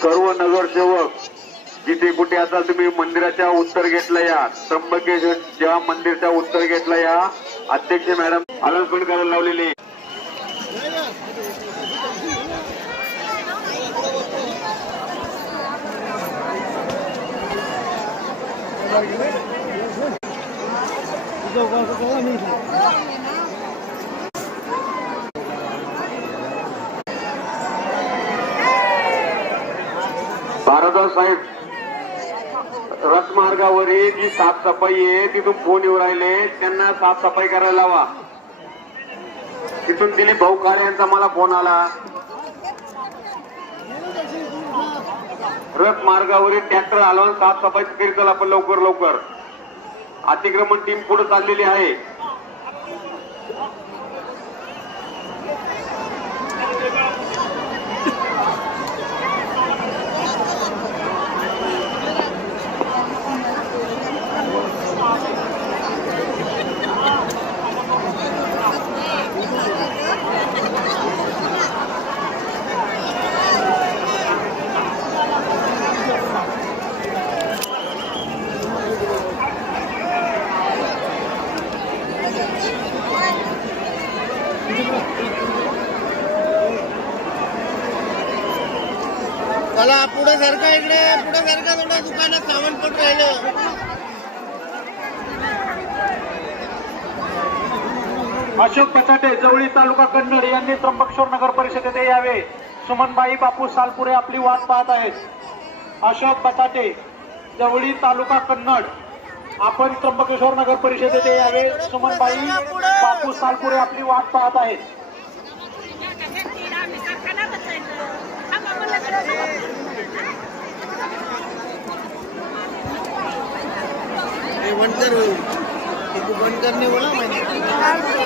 सर्व नगरसेवक जिथे कुठे असाल तुम्ही मंदिराच्या उत्तर गेटला या. त्र्यंबकेश्वर मंदिरच्या उत्तर गेटला या. अध्यक्ष मॅडम अनाउन्समेंट करायला लावलेली. भारद्वाज साहेब, रथमार्गावरील जी साफसफाई आहे तिथून फोन येऊ राहिले, त्यांना साफसफाई करायला लावा. तिथून दिलीप भाऊ काळे यांचा मला फोन आला. रथ मार्गावरील ट्रॅक्टर आला, साफसफाई करीत चला आपण लवकर लवकर. अतिक्रमण टीम पुढे चाललेली आहे. चला पुढे सरका, इकडे पुढे सरका, थोडं दुकानात सामान पडून राहिलं. अशोक बचाटे, जवळी तालुका कन्नड यांनी त्र्यंबकेश्वर नगर परिषदेत यावे. सुमनबाई बापू सालपुरे आपली वाट पाहत आहेत. अशोक बचाटे, जवळी तालुका कन्नड, आपण त्र्यंबकेश्वर नगर परिषदेत यावे. सुमनबाई बापू सालपुरे आपली वाट पाहत आहेत. बंद कर, बंद करने वाला.